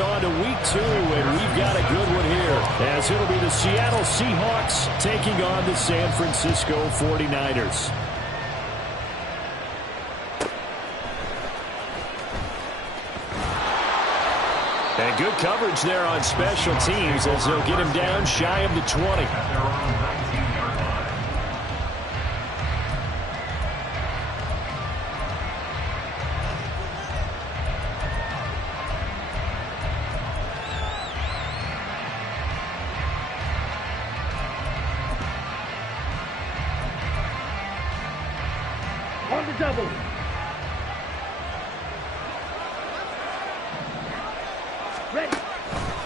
on to week 2, and we've got a good one here, as it'll be the Seattle Seahawks taking on the San Francisco 49ers. And good coverage there on special teams as they'll get him down shy of the 20. On the double. Ready.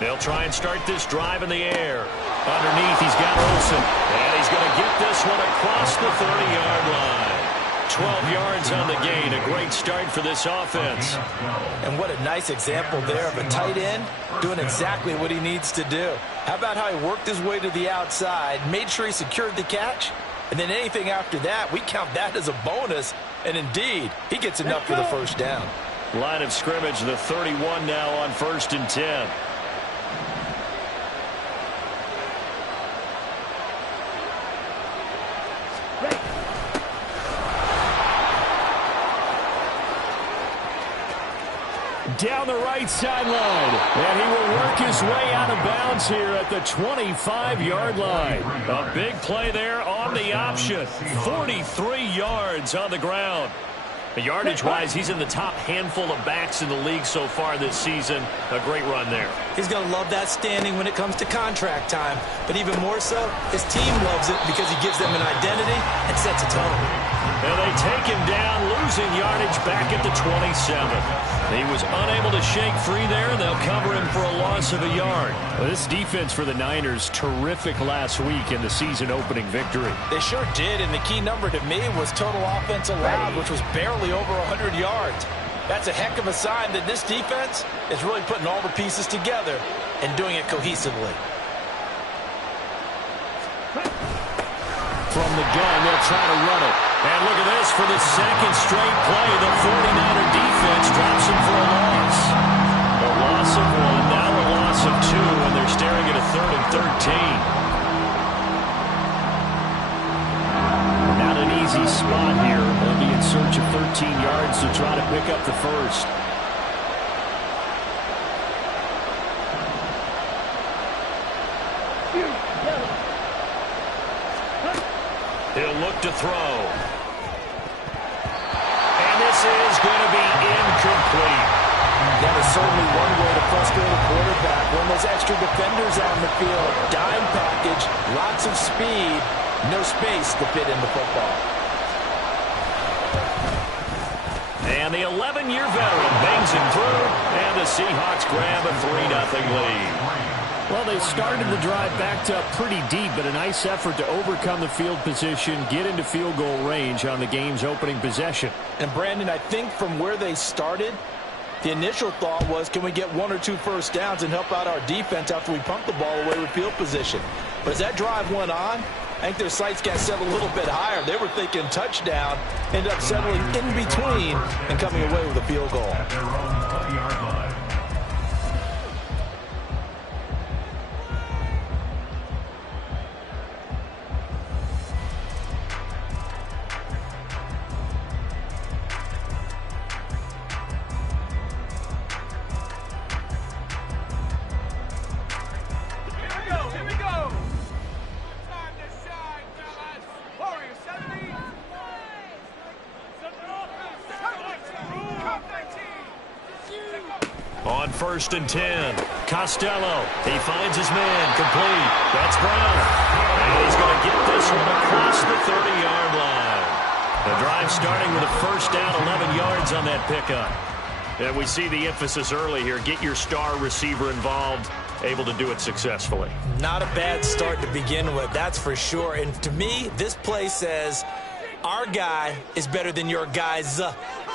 They'll try and start this drive in the air. Underneath, he's got Olsen. And he's going to get this one across the 30-yard line. 12 yards on the gain. A great start for this offense. And what a nice example there of a tight end doing exactly what he needs to do. How about how he worked his way to the outside, made sure he secured the catch, and then anything after that, we count that as a bonus. And indeed, he gets enough for the first down. Line of scrimmage, the 31 now on 1st and 10. Down the right sideline, and he will work his way out of bounds here at the 25-yard line. A big play there on the option. 43 yards on the ground. Yardage-wise, he's in the top handful of backs in the league so far this season. A great run there. He's going to love that standing when it comes to contract time. But even more so, his team loves it because he gives them an identity and sets a tone. And they take him down, losing yardage back at the 27. He was unable to shake free there, and they'll cover him for a loss of a yard. Well, this defense for the Niners, terrific last week in the season-opening victory. They sure did, and the key number to me was total offense allowed, which was barely over 100 yards. That's a heck of a sign that this defense is really putting all the pieces together and doing it cohesively. From the gun, they'll try to run it. And look at this for the second straight play. The 49er defense drops him for a loss. A loss of 1, now a loss of 2, and they're staring at a 3rd and 13. Not an easy spot here. They'll be in search of 13 yards to try to pick up the first. He'll look to throw. And this is going to be incomplete. That is certainly one way to frustrate a quarterback. When those extra defenders on the field, dime package, lots of speed, no space to fit in the football. And the 11-year veteran bangs him through, and the Seahawks grab a 3-0 lead. Well, they started the drive backed up pretty deep, but a nice effort to overcome the field position, get into field goal range on the game's opening possession. And, Brandon, I think from where they started, the initial thought was, can we get 1 or 2 first downs and help out our defense after we pump the ball away with field position? But as that drive went on, I think their sights got set a little bit higher. They were thinking touchdown, ended up settling in between and coming away with a field goal. On 1st and 10, Costello, he finds his man, complete. That's Brown. And he's going to get this one across the 30-yard line. The drive starting with a first down, 11 yards on that pickup. And we see the emphasis early here. Get your star receiver involved, able to do it successfully. Not a bad start to begin with, that's for sure. And to me, this play says our guy is better than your guys.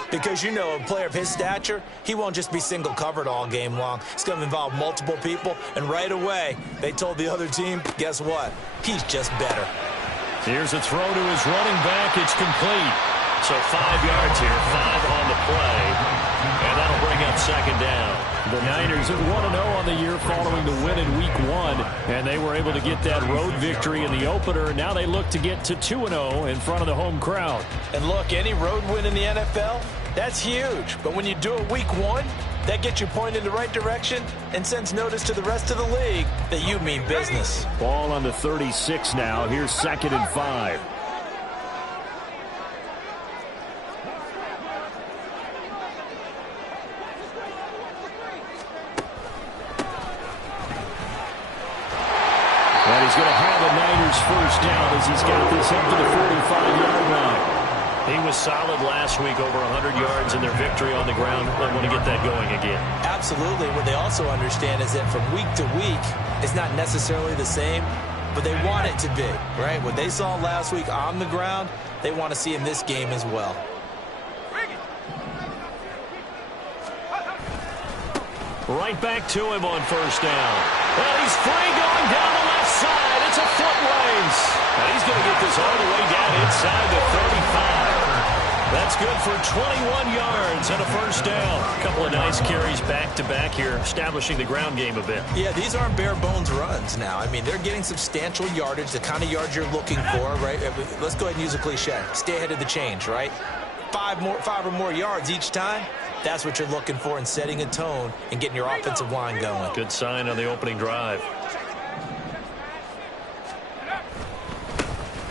Because, you know, a player of his stature, he won't just be single covered all game long. It's going to involve multiple people. And right away, they told the other team, guess what? He's just better. Here's a throw to his running back. It's complete. So 5 yards here, 5 on the play. And that'll bring up second down. The Niners at 1-0 on the year following the win in Week 1, and they were able to get that road victory in the opener. Now they look to get to 2-0 in front of the home crowd. And look, any road win in the NFL, that's huge. But when you do it Week 1, that gets you pointed in the right direction and sends notice to the rest of the league that you mean business. Ball on the 36 now. Here's 2nd and 5. And he's going to have a Niners first down as he's got this up to the 45-yard line. He was solid last week, over 100 yards in their victory on the ground. They want to get that going again. Absolutely. What they also understand is that from week to week, it's not necessarily the same, but they want it to be, right? What they saw last week on the ground, they want to see in this game as well. Right back to him on first down. And he's free going down the left side. It's a foot race. And he's going to get this all the way down inside the 35. That's good for 21 yards and a first down. A couple of nice carries back-to-back here, establishing the ground game a bit. Yeah, these aren't bare-bones runs now. I mean, they're getting substantial yardage, the kind of yards you're looking for, right? Let's go ahead and use a cliche. Stay ahead of the change, right? Five or more yards each time. That's what you're looking for in setting a tone and getting your offensive line going. Good sign on the opening drive.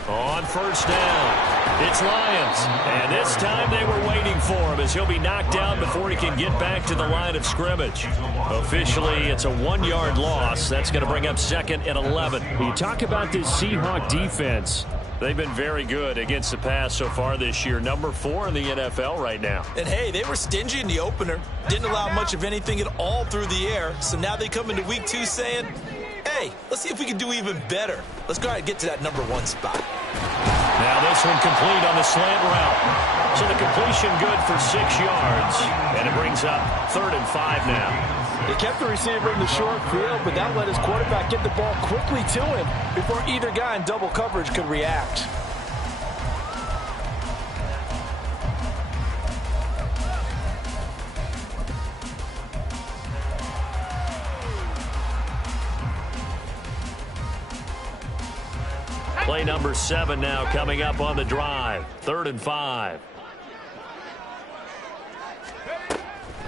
On first down, it's Lions. And this time they were waiting for him as he'll be knocked down before he can get back to the line of scrimmage. Officially, it's a 1-yard loss. That's going to bring up 2nd and 11. You talk about this Seahawk defense. They've been very good against the pass so far this year. Number 4 in the NFL right now. And, hey, they were stingy in the opener. Didn't allow much of anything at all through the air. So now they come into Week 2 saying, hey, let's see if we can do even better. Let's go ahead and get to that number 1 spot. Now this one complete on the slant route. So the completion good for 6 yards. And it brings up 3rd and 5 now. They kept the receiver in the short field, but that let his quarterback get the ball quickly to him before either guy in double coverage could react. Play number 7 now coming up on the drive. 3rd and 5.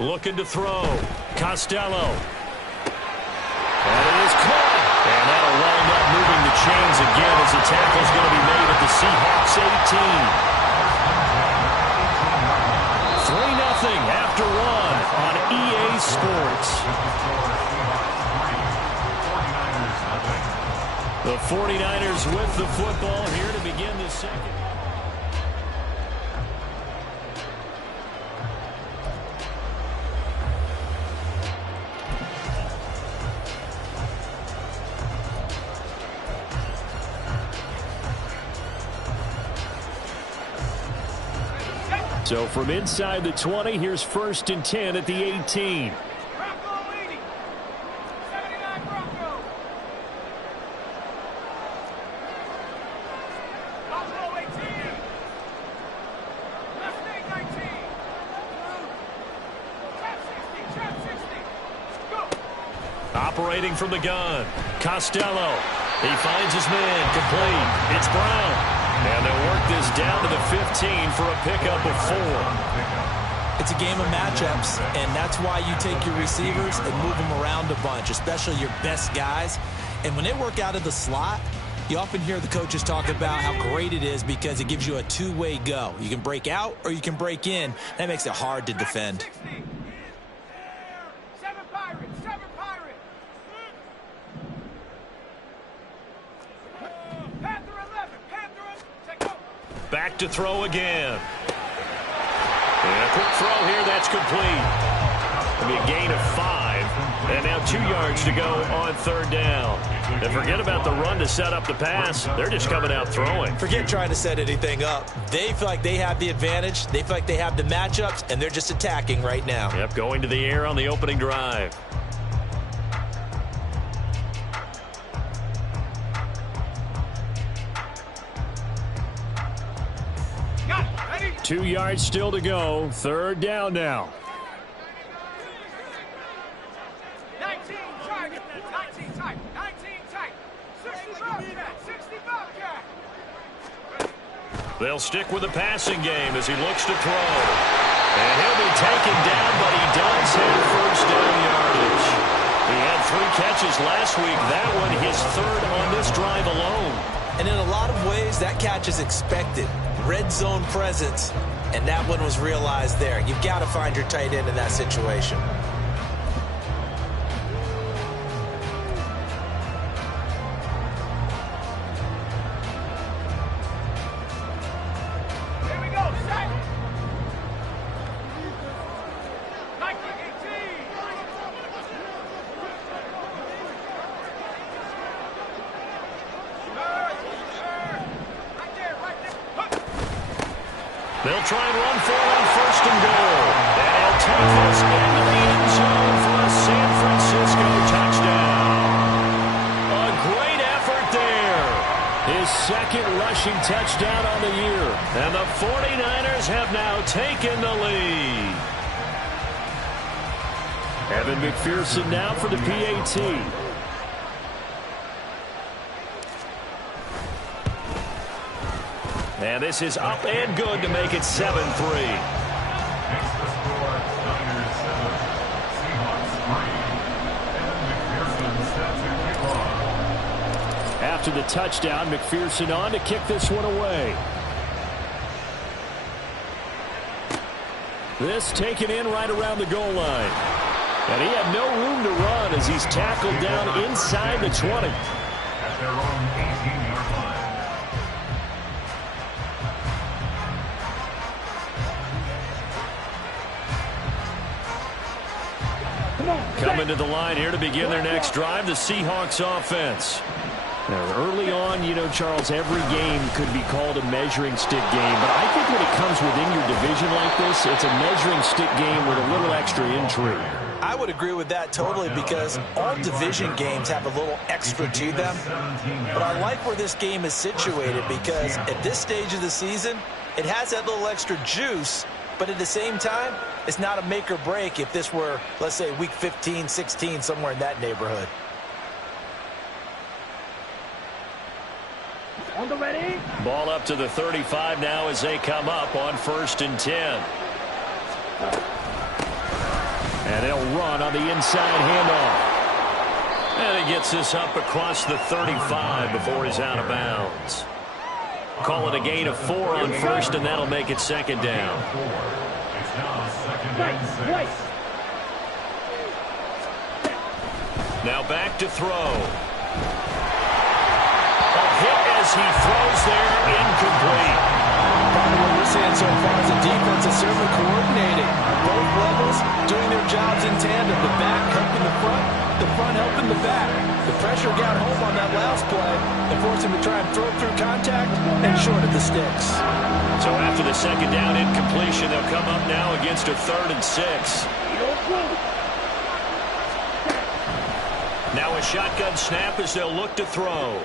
Looking to throw. Costello. And it is caught. And that'll wind up moving the chains again as the tackle's going to be made at the Seahawks 18. 3-0 after 1 on EA Sports. The 49ers with the football here to begin the second. So from inside the 20, here's 1st and 10 at the 18. Operating from the gun, Costello. He finds his man, complete. It's Brown. And they'll work this down to the 15 for a pickup of 4. It's a game of matchups, and that's why you take your receivers and move them around a bunch, especially your best guys. And when they work out of the slot, you often hear the coaches talk about how great it is because it gives you a two-way go. You can break out or you can break in. That makes it hard to defend. Back to throw again. And a quick throw here, that's complete. It'll be a gain of 5. And now 2 yards to go on 3rd down. And forget about the run to set up the pass. They're just coming out throwing. Forget trying to set anything up. They feel like they have the advantage. They feel like they have the matchups, and they're just attacking right now. Yep, going to the air on the opening drive. Ready? 2 yards still to go. 3rd down now. 19 tight. 19 tight. 65 cat. 65 cat. They'll stick with the passing game as he looks to throw. And he'll be taken down, but he does have first down yardage. He had 3 catches last week. That one his 3rd on this drive alone. And in a lot of ways, that catch is expected. Red zone presence, and that one was realized there. You've got to find your tight end in that situation. Here we go. Set. 1918. Right there. They'll try and run for it on 1st and goal. And he'll take this into the end zone for a San Francisco touchdown. A great effort there. His 2nd rushing touchdown on the year. And the 49ers have now taken the lead. Evan McPherson now for the PAT. And this is up and good to make it 7-3. After the touchdown, McPherson on to kick this one away. This taken in right around the goal line. And he had no room to run as he's tackled down inside the 20. At their own 18-yard line. Coming to the line here to begin their next drive, the Seahawks offense. Now, early on, you know, Charles, every game could be called a measuring stick game. But I think when it comes within your division like this, it's a measuring stick game with a little extra intrigue. I would agree with that totally because all division games have a little extra to them. But I like where this game is situated because at this stage of the season, it has that little extra juice. But at the same time, it's not a make or break if this were, let's say, week 15, 16, somewhere in that neighborhood. On the ready. Ball up to the 35 now as they come up on 1st and 10. And they'll run on the inside handoff. And he gets this up across the 35 before he's out of bounds. Call it a gain of 4 on 1st, and that'll make it 2nd down. It's now 2nd and 6. Now back to throw. A hit as he throws there, incomplete. Probably what we're seeing so far is the defense is certainly coordinating. Both levels doing their jobs in tandem. The back helping the front helping the back. The pressure got home on that last play and forced him to try and throw through contact and short of the sticks. So after the 2nd down incompletion, they'll come up now against a 3rd and 6. Now a shotgun snap as they'll look to throw.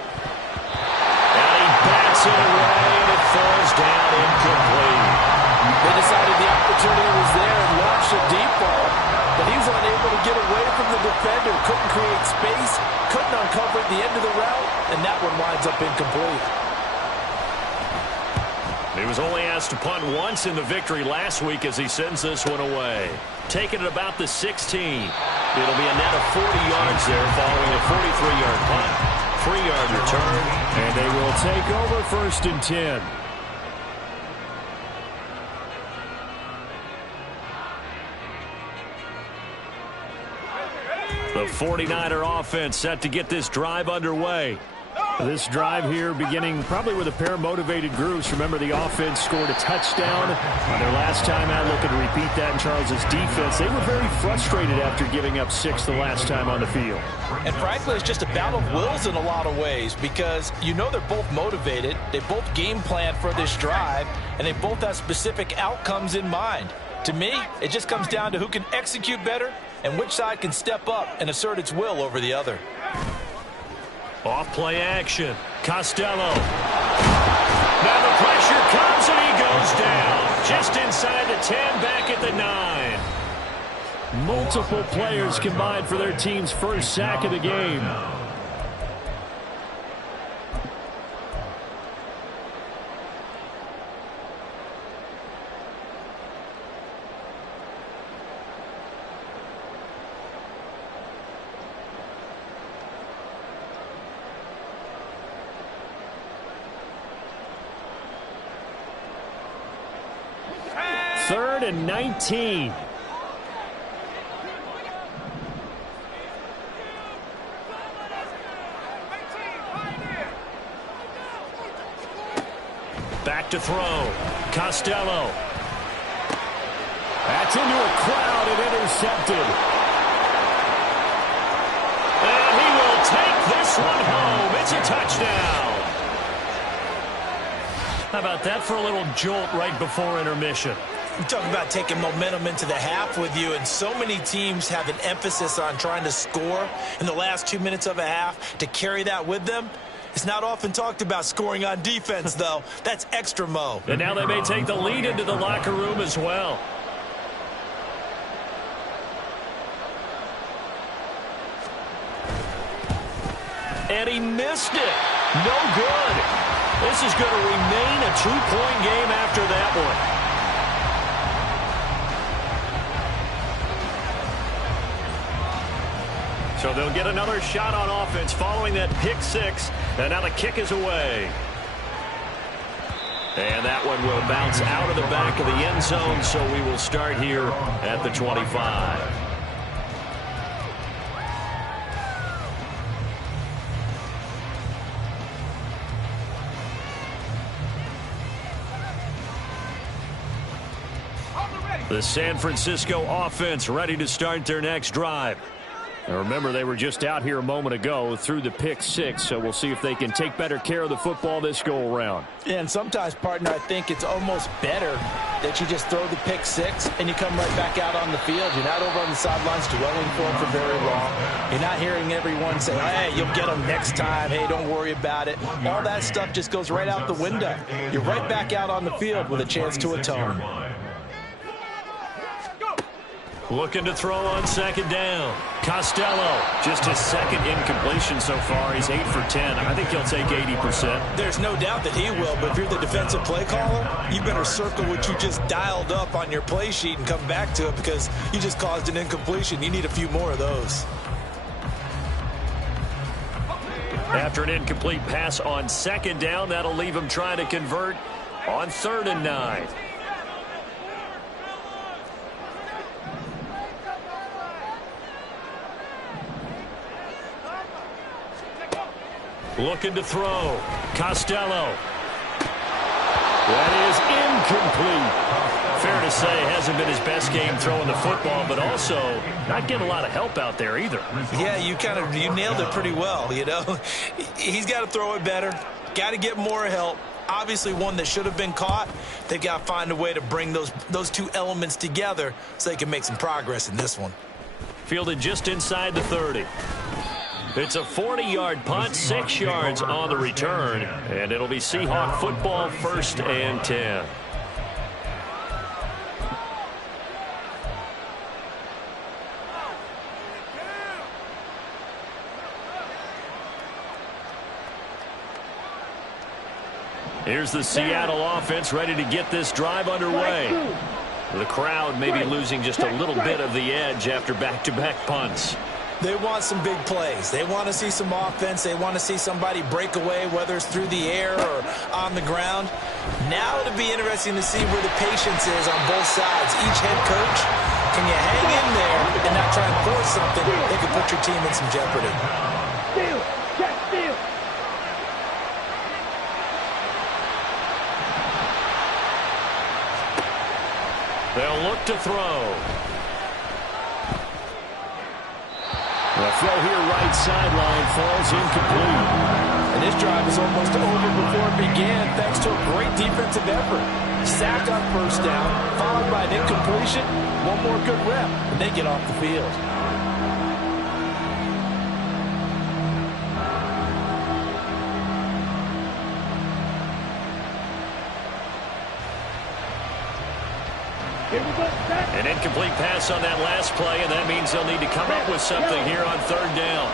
And he bats it away, and it falls down incomplete. They decided the opportunity was there and launched a deep ball, but he was unable to get away from the defender, couldn't create space, couldn't uncover at the end of the route, and that one winds up incomplete. He was only asked to punt once in the victory last week as he sends this one away. Taking it about the 16. It'll be a net of 40 yards there following a 43-yard punt, 3-yard return, and they will take over 1st and 10. The 49er offense set to get this drive underway. This drive here beginning probably with a pair of motivated groups. Remember, the offense scored a touchdown on their last time out. Looking to repeat that in Charles's defense. They were very frustrated after giving up 6 the last time on the field. And frankly, it's just a battle of wills in a lot of ways because you know they're both motivated. They both game plan for this drive, and they both have specific outcomes in mind. To me, it just comes down to who can execute better and which side can step up and assert its will over the other. Off play action. Costello. Now the pressure comes and he goes down. Just inside the 10, back at the 9. Multiple players combined for their team's first sack of the game. Third and 19. Back to throw. Costello. That's into a crowd and intercepted. And he will take this one home. It's a touchdown. How about that for a little jolt right before intermission? You talk about taking momentum into the half with you, and so many teams have an emphasis on trying to score in the last 2 minutes of a half to carry that with them. It's not often talked about scoring on defense, though. That's extra mo. And now they may take the lead into the locker room as well. And he missed it. No good. This is going to remain a two-point game after that one. So they'll get another shot on offense following that pick six. And now the kick is away. And that one will bounce out of the back of the end zone, so we will start here at the 25. The San Francisco offense ready to start their next drive. Now remember, they were just out here a moment ago through the pick six, so we'll see if they can take better care of the football this go-around. Yeah, and sometimes, partner, I think it's almost better that you just throw the pick six and you come right back out on the field. You're not over on the sidelines dwelling for it for very long. You're not hearing everyone say, hey, you'll get them next time. Hey, don't worry about it. All that stuff just goes right out the window. You're right back out on the field with a chance to atone. Looking to throw on second down. Costello, just his second incompletion so far. He's 8 for 10. I think he'll take 80%. There's no doubt that he will, but if you're the defensive play caller, you better circle what you just dialed up on your play sheet and come back to it because you just caused an incompletion. You need a few more of those. After an incomplete pass on second down, that'll leave him trying to convert on 3rd and 9. Looking to throw. Costello. That is incomplete. Fair to say, hasn't been his best game throwing the football, but also not getting a lot of help out there either. Yeah, you nailed it pretty well, you know. He's got to throw it better. Got to get more help. Obviously one that should have been caught. They've got to find a way to bring those two elements together so they can make some progress in this one. Fielded just inside the 30. It's a 40-yard punt, 6 yards on the return, and it'll be Seahawk football, 1st and 10. Here's the Seattle offense ready to get this drive underway. The crowd may be losing just a little bit of the edge after back-to-back punts. They want some big plays. They want to see some offense. They want to see somebody break away, whether it's through the air or on the ground. Now it'll be interesting to see where the patience is on both sides. Each head coach, can you hang in there and not try and force something that could put your team in some jeopardy? Steal! Check steal! They'll look to throw. The throw here right sideline falls incomplete. And this drive is almost over before it began thanks to a great defensive effort. Sack on 1st down, followed by an incompletion. One more good rep, and they get off the field. An incomplete pass on that last play, and that means they'll need to come up with something here on third down.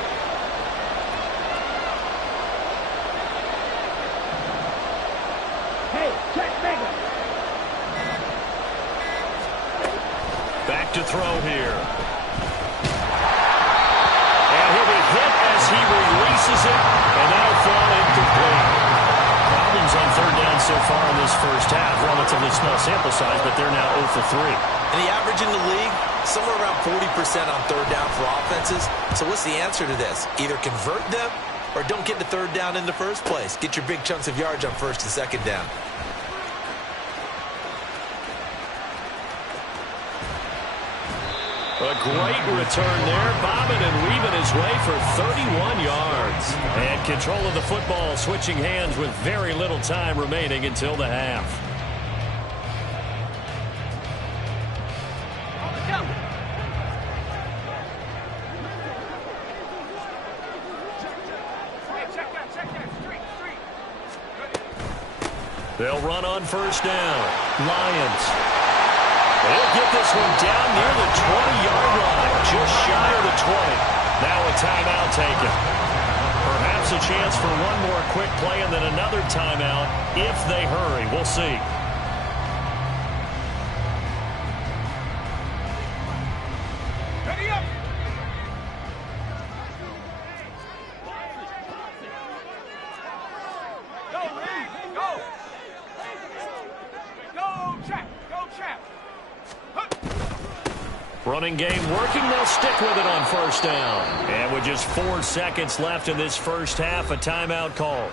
Back to throw here. And he'll be hit as he releases it, and that'll fall incomplete. Problems on third down so far in this first half. Relatively small sample size, but they're now 0 for 3. And the average in the league, somewhere around 40% on third down for offenses. So what's the answer to this? Either convert them or don't get to third down in the first place. Get your big chunks of yards on first and second down. A great return there, bobbing and weaving his way for 31 yards. And control of the football, switching hands with very little time remaining until the half. They'll run on first down. Lions. They'll get this one down near the 20-yard line, just shy of the 20. Now a timeout taken. Perhaps a chance for one more quick play and then another timeout if they hurry. We'll see. Ready up. Go, Reed. Go. Go, Chap. Go, Chap. Running game working. They'll stick with it on first down. And with just 4 seconds left in this first half, a timeout call.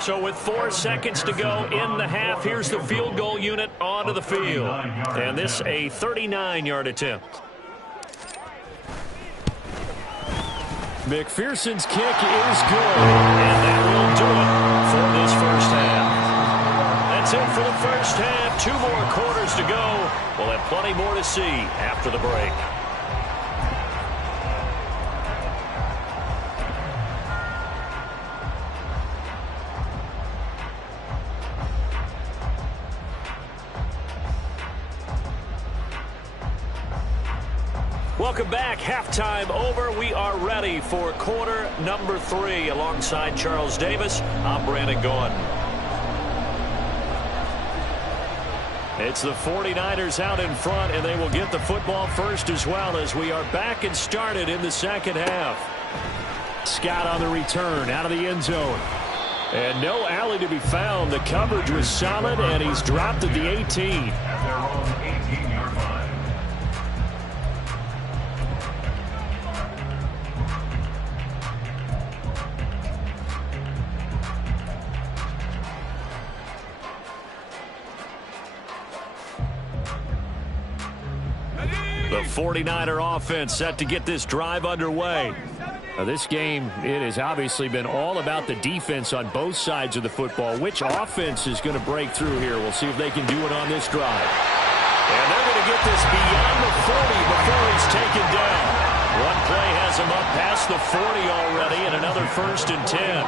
So with 4 seconds to go in the half, here's the field goal unit onto the field. And this a 39-yard attempt. McPherson's kick is good, and that will do it for this first half. That's it for the first half. 2 more quarters to go. We'll have plenty more to see after the break. Welcome back. Halftime over. We are ready for quarter number 3. Alongside Charles Davis, I'm Brandon Gaudin. It's the 49ers out in front, and they will get the football first as well as we are back and started in the second half. Scott on the return out of the end zone. And no alley to be found. The coverage was solid, and he's dropped at the 18. At their own 18-yard line. The 49er offense set to get this drive underway. Now this game, it has obviously been all about the defense on both sides of the football. Which offense is going to break through here? We'll see if they can do it on this drive. And they're going to get this beyond the 40 before he's taken down. One play has him up past the 40 already, and another 1st and 10.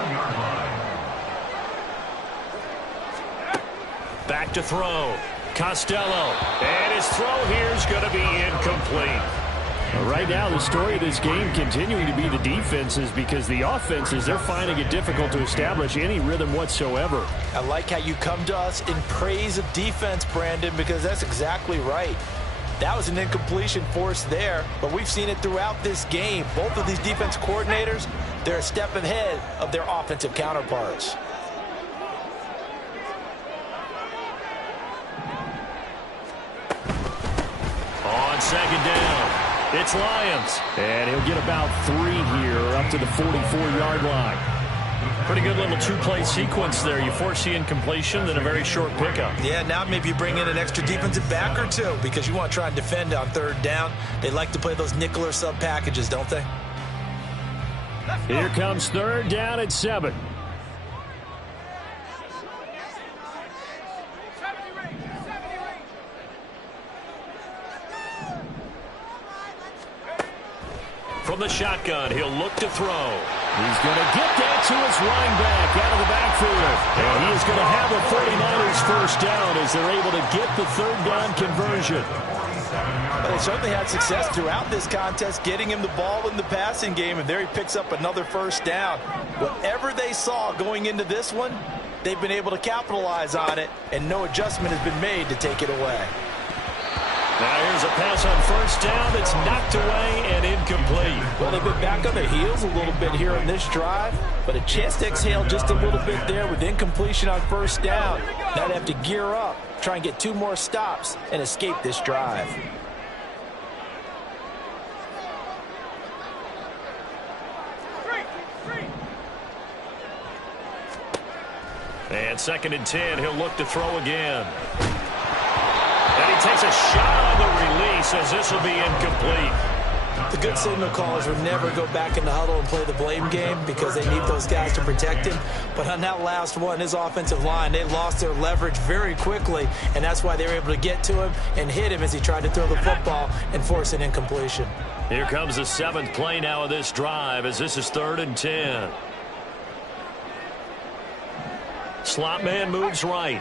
Back to throw. Costello. And his throw here is going to be incomplete. Right now, the story of this game continuing to be the defenses, because the offenses, they're finding it difficult to establish any rhythm whatsoever. I like how you come to us in praise of defense, Brandon, because that's exactly right. That was an incompletion forced there, but we've seen it throughout this game. Both of these defense coordinators, they're a step ahead of their offensive counterparts. On second down, it's Lions. And he'll get about 3 here up to the 44-yard line. Pretty good little 2-play sequence there. You force the incompletion, then a very short pickup. Yeah, now maybe you bring in an extra defensive back or 2 because you want to try and defend on third down. They like to play those nickel or sub packages, don't they? Here comes third down at 7. from the shotgun. He'll look to throw. He's going to get that to his running back out of the backfield. And he is going to have a 49ers first down as they're able to get the third down conversion. But they certainly had success throughout this contest, getting him the ball in the passing game, and there he picks up another first down. Whatever they saw going into this one, they've been able to capitalize on it, and no adjustment has been made to take it away. Now here's a pass on first down that's knocked away and incomplete. Well, they've been back on their heels a little bit here in this drive, but a chance to exhale just a little bit there with incompletion on first down. Now they have to gear up, try and get 2 more stops, and escape this drive. And 2nd and 10, he'll look to throw again. And he takes a shot on the release as this will be incomplete. The good signal callers would never go back in the huddle and play the blame game because they need those guys to protect him. But on that last one, his offensive line, they lost their leverage very quickly, and that's why they were able to get to him and hit him as he tried to throw the football and force an incompletion. Here comes the 7th play now of this drive as this is 3rd and 10. Slot man moves right.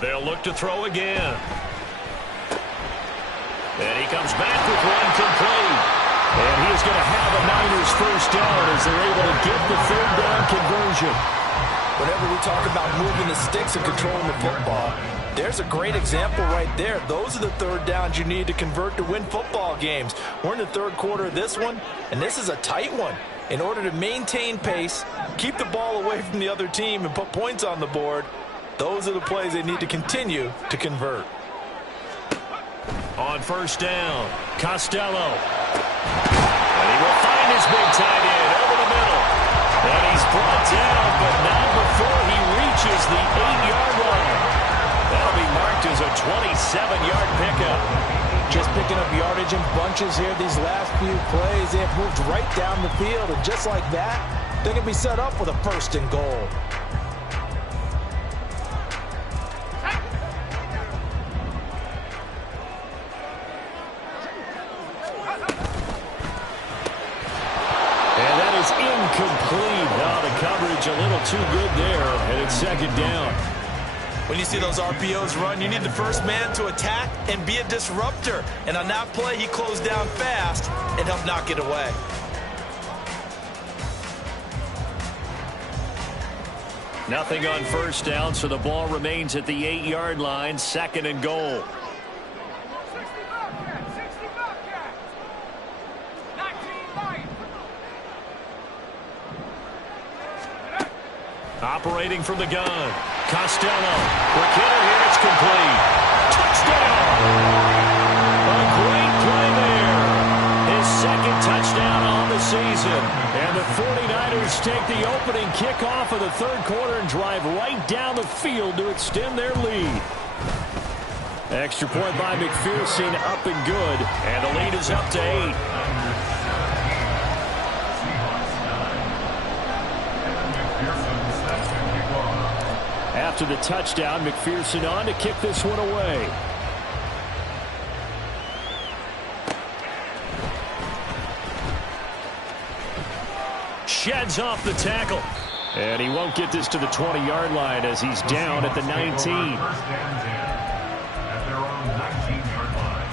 They'll look to throw again. And he comes back with one complete. And he is going to have a Niners first down as they're able to get the 3rd down conversion. Whenever we talk about moving the sticks and controlling the football, there's a great example right there. Those are the 3rd downs you need to convert to win football games. We're in the 3rd quarter of this one, and this is a tight one. In order to maintain pace, keep the ball away from the other team, and put points on the board, those are the plays they need to continue to convert. On first down, Costello. And he will find his big tight end over the middle. And he's brought down, but not before he reaches the 8-yard line. That'll be marked as a 27-yard pickup. Just picking up yardage in bunches here these last few plays. They have moved right down the field, and just like that, they're going to be set up with a 1st and goal. Incomplete. Now the coverage a little too good there, and it's 2nd down. When you see those RPOs run, you need the first man to attack and be a disruptor. And on that play, he closed down fast and helped knock it away. Nothing on first down, so the ball remains at the 8-yard line, 2nd and goal. Operating from the gun, Costello. Quick hitter here, it's complete. Touchdown! A great play there. His 2nd touchdown on the season. And the 49ers take the opening kickoff of the 3rd quarter and drive right down the field to extend their lead. Extra point by McPherson, up and good. And the lead is up to 8. After the touchdown, McPherson on to kick this one away. Sheds off the tackle. And he won't get this to the 20-yard line as he's down at the 19. At their own 19-yard line.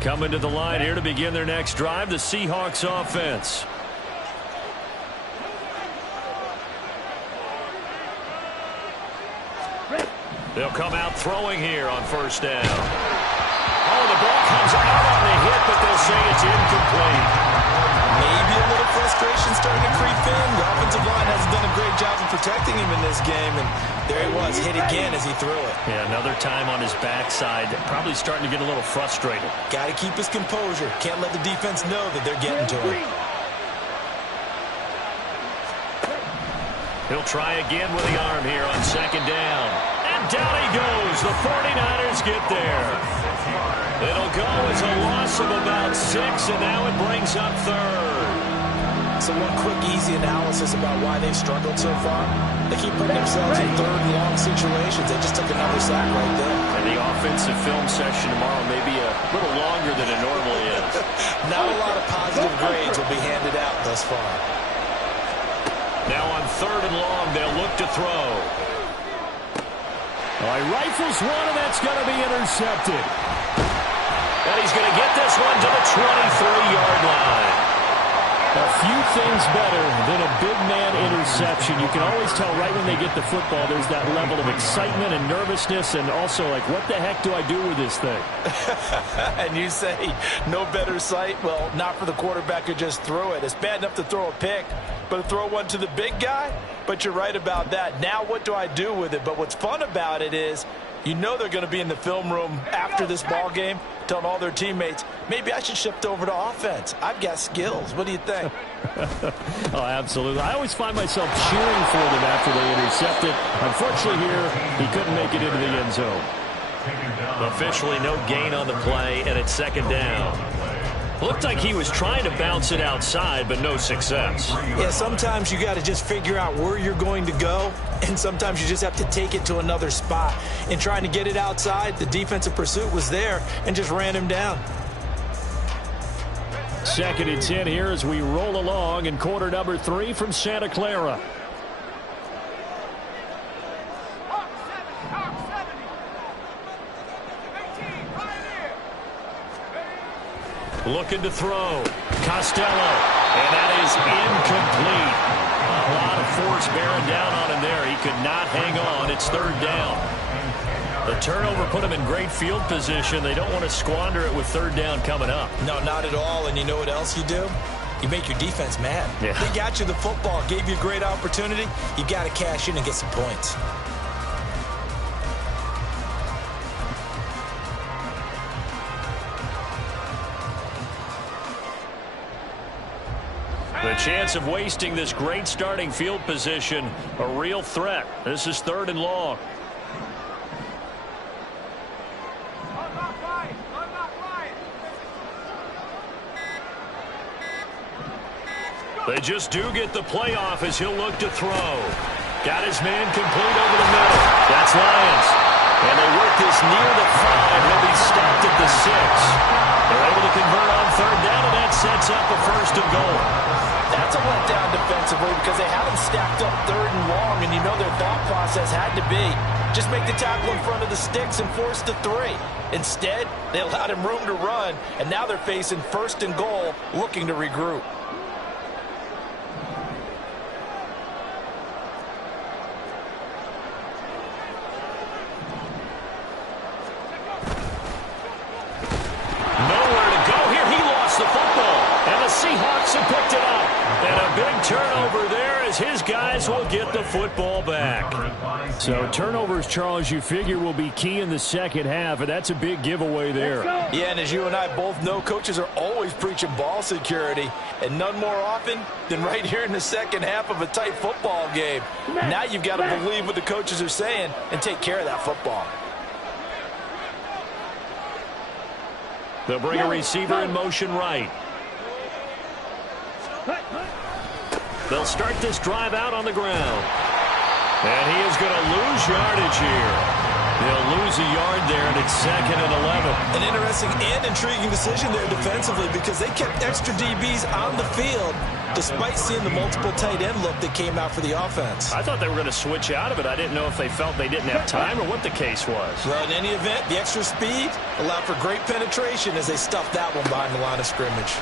Coming to the line here to begin their next drive, the Seahawks offense. They'll come out throwing here on first down. Oh, the ball comes out on the hit, but they'll say it's incomplete. Maybe a little frustration starting to creep in. The offensive line hasn't done a great good job of protecting him in this game, and there he was, hit again as he threw it. Yeah, another time on his backside, probably starting to get a little frustrated. Got to keep his composure. Can't let the defense know that they're getting to him. He'll try again with the arm here on second down. And down he goes. The 49ers get there. It'll go as a loss of about 6, and now it brings up third. So one quick, easy analysis about why they've struggled so far. They keep putting themselves in third and long situations. They just took another sack right there. And the offensive film session tomorrow may be a little longer than it normally is. Not a lot of positive grades will be handed out thus far. Now on third and long, they'll look to throw. All right, rifles one, and that's going to be intercepted. And he's going to get this one to the 23-yard line. A few things better than a big man interception. You can always tell right when they get the football, there's that level of excitement and nervousness, and also like, what the heck do I do with this thing? And you say, no better sight? Well, not for the quarterback who just threw it. It's bad enough to throw a pick, but to throw one to the big guy? But you're right about that. Now what do I do with it? But what's fun about it is, you know they're going to be in the film room after this ball game telling all their teammates, maybe I should shift over to offense. I've got skills. What do you think? Oh, absolutely. I always find myself cheering for them after they intercept it. Unfortunately here, he couldn't make it into the end zone. Officially no gain on the play, and it's second down. Looked like he was trying to bounce it outside, but no success. Yeah, sometimes you got to just figure out where you're going to go, and sometimes you just have to take it to another spot. In trying to get it outside, the defensive pursuit was there and just ran him down. Second and 10 here as we roll along in quarter number 3 from Santa Clara. Looking to throw. Costello. And that is incomplete. A lot of force bearing down on him there. He could not hang on. It's third down. The turnover put him in great field position. They don't want to squander it with third down coming up. No, not at all. And you know what else you do? You make your defense mad. Yeah. They got you the football, gave you a great opportunity. You got to cash in and get some points. The chance of wasting this great starting field position, a real threat. This is third and long. They just do get the playoff as he'll look to throw. Got his man complete over the middle. That's Lions. And they work this near the 5. He'll be stopped at the 6. They're able to convert on third down, and that sets up a first and goal. That's a letdown defensively because they have them stacked up third and long, and you know their thought process had to be just make the tackle in front of the sticks and force the 3. Instead, they allowed him room to run, and now they're facing first and goal, looking to regroup. Seahawks have picked it up. And a big turnover there as his guys will get the football back. So turnovers, Charles, you figure will be key in the second half, and that's a big giveaway there. Yeah, and as you and I both know, coaches are always preaching ball security, and none more often than right here in the second half of a tight football game. Now you've got to believe what the coaches are saying and take care of that football. They'll bring a receiver in motion right. They'll start this drive out on the ground. And he is going to lose yardage here. They'll lose a yard there, and it's second and 11. An interesting and intriguing decision there defensively because they kept extra DBs on the field despite seeing the multiple tight end look that came out for the offense. I thought they were going to switch out of it. I didn't know if they felt they didn't have time or what the case was. Well, in any event, the extra speed allowed for great penetration as they stuffed that one behind the line of scrimmage.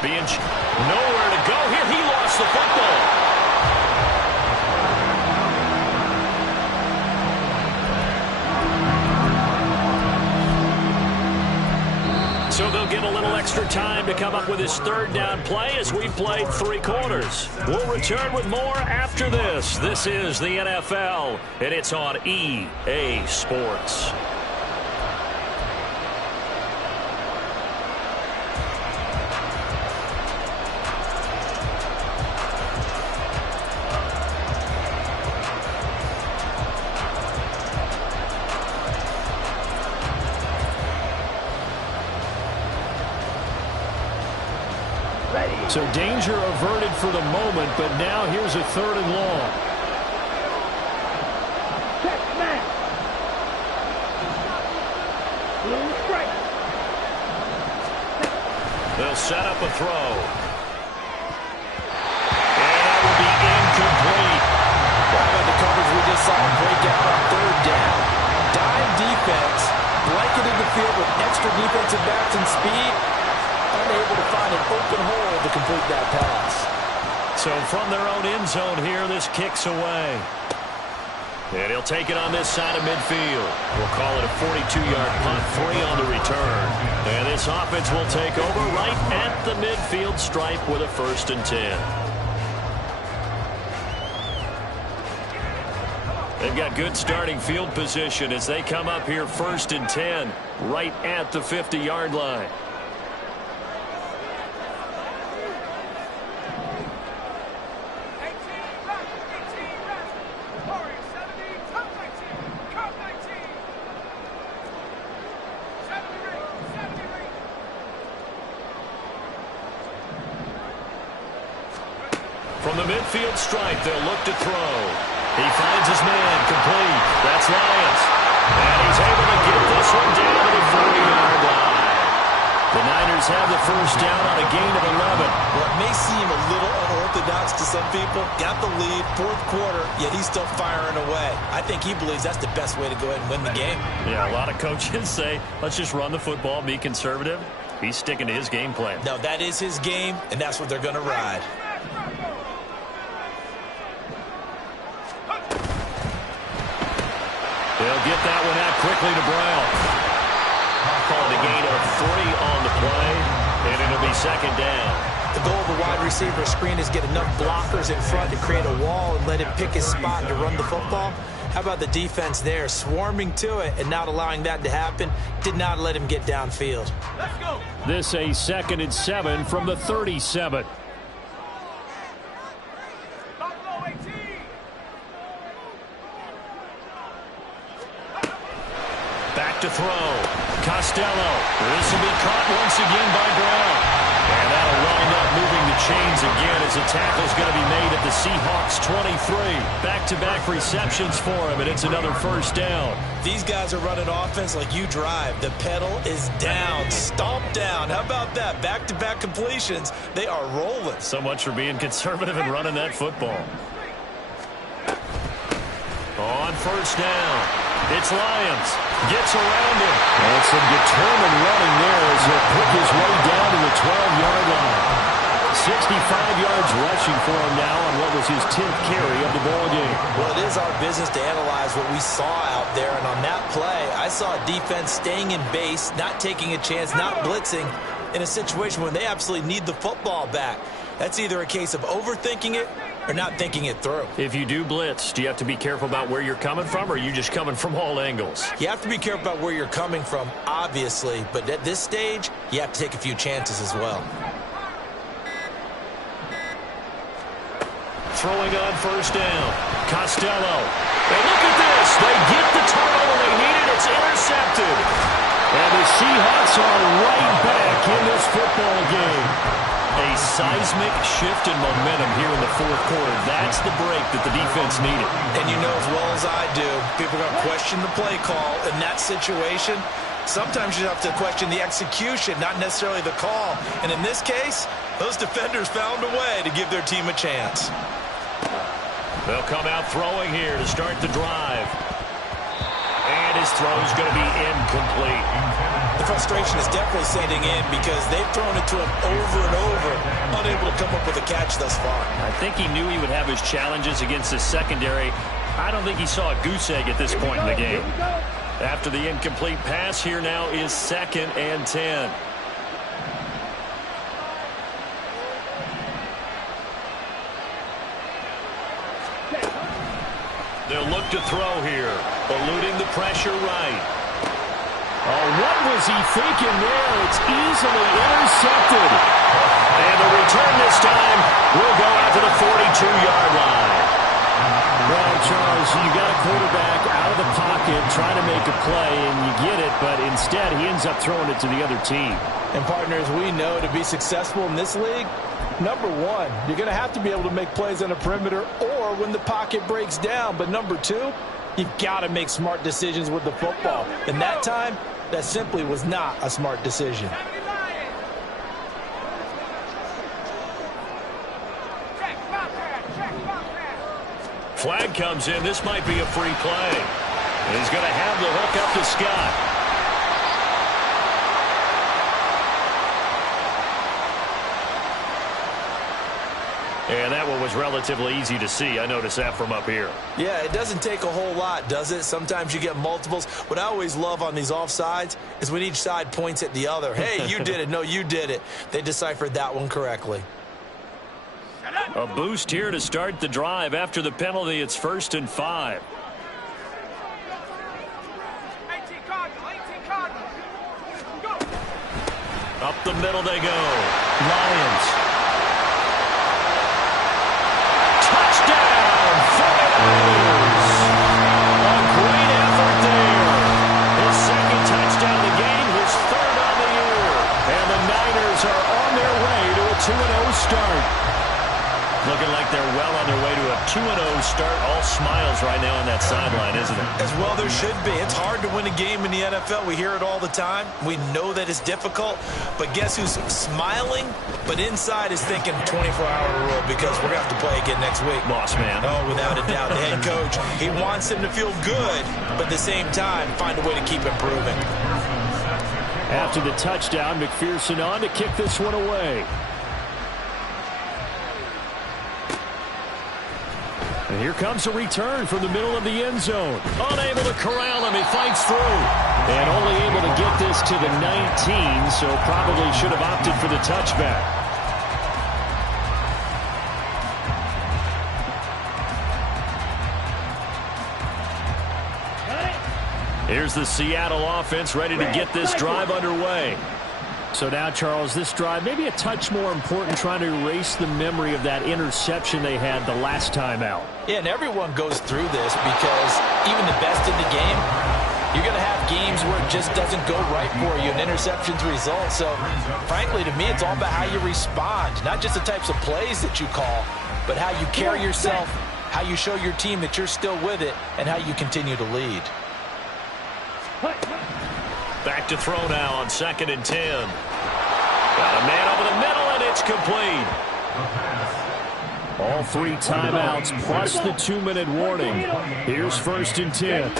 Being nowhere to go here. He lost the football. So they'll get get a little extra time to come up with his third down play as we've played 3 quarters. We'll return with more after this. This is the NFL, and it's on EA Sports. So danger averted for the moment, but now here's a 3rd and long. Check, man. Blue strike. They'll set up a throw. And that will be incomplete. How about the coverage we just saw break out on 3rd down? Dime defense, blanketed the field with extra defensive backs and speed. Unable to find an open hole to complete that pass. So from their own end zone here, this kicks away. And he'll take it on this side of midfield. We'll call it a 42-yard punt, 3 on the return. And this offense will take over right at the midfield stripe with a 1st and 10. They've got good starting field position as they come up here 1st and 10 right at the 50-yard line. From the midfield stripe, they'll look to throw. He finds his man, complete. That's Lyons. And he's able to get this one down to the 40-yard line. The Niners have the 1st down on a gain of 11. Well, it may seem a little unorthodox to some people. Got the lead, 4th quarter, yet he's still firing away. I think he believes that's the best way to go ahead and win the game. Yeah, a lot of coaches say, let's just run the football, be conservative. He's sticking to his game plan. No, that is his game, and that's what they're going to ride. They'll get that one out quickly to Brown. Calling a gain of 3 on the play, and it'll be 2nd down. The goal of the wide receiver screen is get enough blockers in front to create a wall and let him pick his spot to run the football. How about the defense there, swarming to it and not allowing that to happen? Did not let him get downfield. Let's go. This a 2nd and 7 from the 37. Buffalo 18. Back to throw. Costello. This will be caught once again by Brown. And that'll wind up moving the chains again as the tackle's going to be made at the Seahawks 23. Back-to-back receptions for him, and it's another 1st down. These guys are running offense like you drive. The pedal is down, stomped down. How about that? Back-to-back completions. They are rolling. So much for being conservative and running that football. On 1st down, it's Lyons. Gets around him. And some determined running there as he'll pick his way down to the 12-yard line. 65 yards rushing for him now on what was his 10th carry of the ball game. Well, it is our business to analyze what we saw out there, and on that play, I saw a defense staying in base, not taking a chance, not blitzing in a situation when they absolutely need the football back. That's either a case of overthinking it or not thinking it through. If you do blitz, do you have to be careful about where you're coming from, or are you just coming from all angles? You have to be careful about where you're coming from, obviously, but at this stage, you have to take a few chances as well. Throwing on 1st down. Costello. And look at this. They get the turnover they needed. It's intercepted. And the Seahawks are right back in this football game. A seismic shift in momentum here in the 4th quarter. That's the break that the defense needed. And you know as well as I do, people are going to question the play call in that situation. Sometimes you have to question the execution, not necessarily the call. And in this case, those defenders found a way to give their team a chance. They'll come out throwing here to start the drive. And his throw is going to be incomplete. The frustration is definitely setting in because they've thrown it to him over and over, unable to come up with a catch thus far. I think he knew he would have his challenges against his secondary. I don't think he saw a goose egg at this point in the game. After the incomplete pass, here now is 2nd and 10. They'll look to throw here, eluding the pressure right. Oh, what was he thinking there? It's easily intercepted. And the return this time will go out to the 42-yard line. Well, Charles, you got a quarterback out of the pocket trying to make a play, and you get it, but instead he ends up throwing it to the other team. And partners, we know to be successful in this league, number one, you're going to have to be able to make plays on the perimeter or when the pocket breaks down. But number two, you've got to make smart decisions with the football. And that time, that simply was not a smart decision. Flag comes in. This might be a free play. He's going to have the hook up to Scott. And that one was relatively easy to see. I noticed that from up here. Yeah, it doesn't take a whole lot, does it? Sometimes you get multiples. What I always love on these offsides is when each side points at the other. Hey, you did it. No, you did it. They deciphered that one correctly. A boost here to start the drive. After the penalty, it's 1st and 5. 18 Cardinal. Go. Up the middle they go. Lions. Touchdown, 49ers. A great effort there. His second touchdown of the game, his third on the year. And the Niners are on their way to a 2-0 start. Looking like they're well on their way to a 2-0 start. All smiles right now on that sideline, isn't it? As well there should be. It's hard to win a game in the NFL. We hear it all the time. We know that it's difficult. But guess who's smiling? But inside is thinking 24-hour rule because we're going to have to play again next week. Boss man. Oh, without a doubt. The head coach, he wants him to feel good, but at the same time, find a way to keep improving. After the touchdown, McPherson on to kick this one away. And here comes a return from the middle of the end zone. Unable to corral him. He fights through. And only able to get this to the 19, so probably should have opted for the touchback. Here's the Seattle offense ready to get this drive underway. So now, Charles, this drive maybe a touch more important, trying to erase the memory of that interception they had the last time out. Yeah, and everyone goes through this because even the best in the game, you're going to have games where it just doesn't go right for you, and interceptions result. So, frankly, to me, it's all about how you respond, not just the types of plays that you call, but how you carry yourself, how you show your team that you're still with it, and how you continue to lead. Back to throw now on 2nd and 10. Got a man over the middle, and it's complete. All 3 timeouts plus the 2-minute warning. Here's 1st and 10.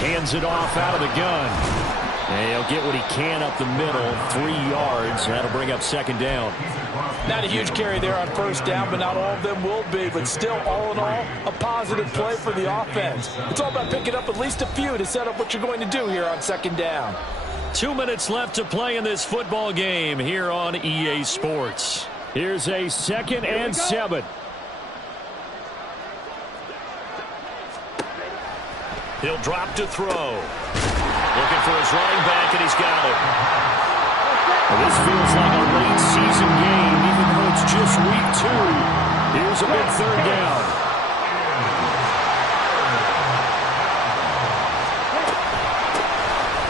Hands it off out of the gun. And he'll get what he can up the middle, 3 yards. That'll bring up 2nd down. Not a huge carry there on 1st down, but not all of them will be. But still, all in all, a positive play for the offense. It's all about picking up at least a few to set up what you're going to do here on 2nd down. 2 minutes left to play in this football game here on EA Sports. Here's a 2nd and 7. He'll drop to throw. Looking for his running back, and he's got it. Well, this feels like a late season game, even though it's just week 2. Here's a big 3rd down.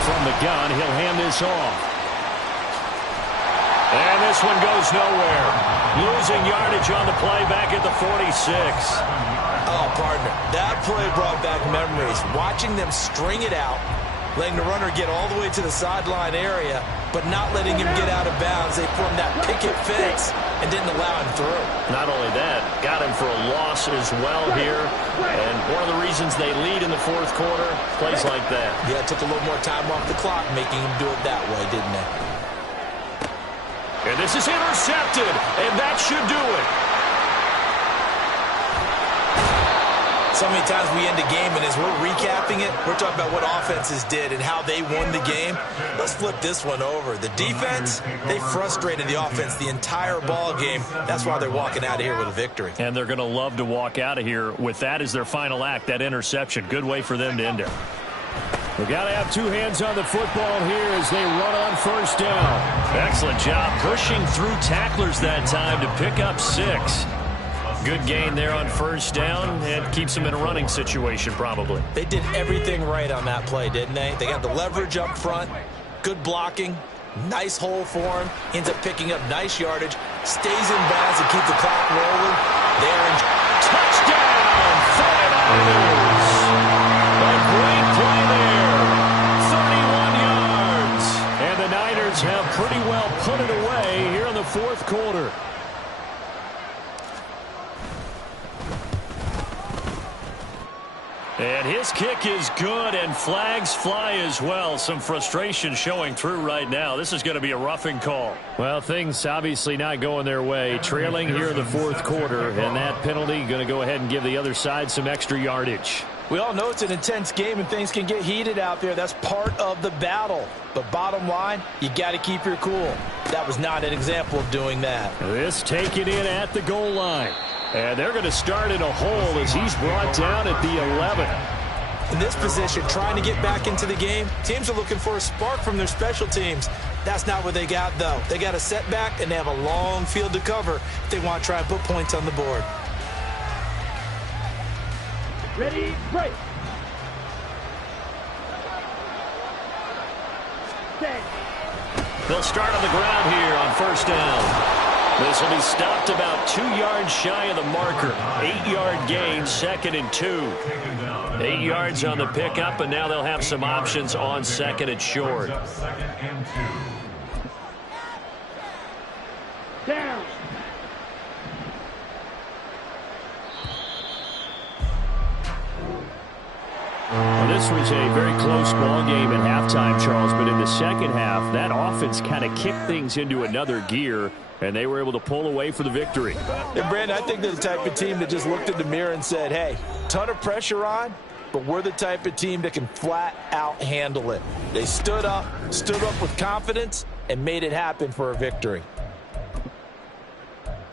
From the gun, he'll hand this off. And this one goes nowhere. Losing yardage on the play back at the 46. Oh, partner, that play brought back memories. Watching them string it out, letting the runner get all the way to the sideline area, but not letting him get out of bounds. They formed that picket fence and didn't allow him through. Not only that, got him for a loss as well here. And one of the reasons they lead in the 4th quarter, plays like that. Yeah, it took a little more time off the clock, making him do it that way, didn't it? And this is intercepted, and that should do it. So many times we end a game, and as we're recapping it, we're talking about what offenses did and how they won the game. Let's flip this one over. The defense, they frustrated the offense the entire ball game. That's why they're walking out of here with a victory. And they're going to love to walk out of here with that as their final act, that interception. Good way for them to end it. We've got to have two hands on the football here as they run on first down. Excellent job pushing through tacklers that time to pick up 6. Good gain there on first down, and keeps them in a running situation probably. They did everything right on that play, didn't they? They got the leverage up front, good blocking, nice hole for him. Ends up picking up nice yardage, stays in bounds to keep the clock rolling. They're in touchdown, 49ers. A great play there, 31 yards. And the Niners have pretty well put it away here in the fourth quarter. And his kick is good, and flags fly as well. Some frustration showing through right now. This is going to be a roughing call. Well, things obviously not going their way. Trailing here in the fourth quarter, and that penalty going to go ahead and give the other side some extra yardage. We all know it's an intense game and things can get heated out there. That's part of the battle. But bottom line, you got to keep your cool. That was not an example of doing that. This taken in at the goal line. And they're going to start in a hole as he's brought down at the 11. In this position, trying to get back into the game, teams are looking for a spark from their special teams. That's not what they got, though. They got a setback, and they have a long field to cover if they want to try and put points on the board. Ready, break. They'll start on the ground here on first down. This will be stopped about 2 yards shy of the marker. 8-yard gain, 2nd and 2. 8 yards on the pickup, and now they'll have some options on 2nd and short. Down. Well, this was a very close ball game at halftime, Charles, but in the second half, that offense kind of kicked things into another gear, and they were able to pull away for the victory. And Brandon, I think they're the type of team that just looked in the mirror and said, hey, ton of pressure on, but we're the type of team that can flat out handle it. They stood up with confidence, and made it happen for a victory.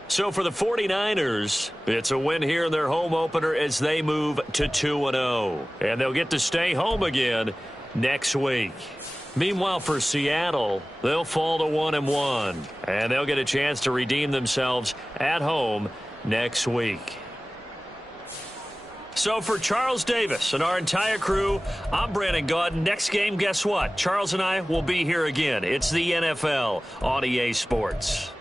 So for the 49ers, it's a win here in their home opener as they move to 2-0. And they'll get to stay home again next week. Meanwhile, for Seattle, they'll fall to 1-1. And they'll get a chance to redeem themselves at home next week. So for Charles Davis and our entire crew, I'm Brandon Gaudin. Next game, guess what? Charles and I will be here again. It's the NFL on EA Sports.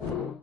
Bye.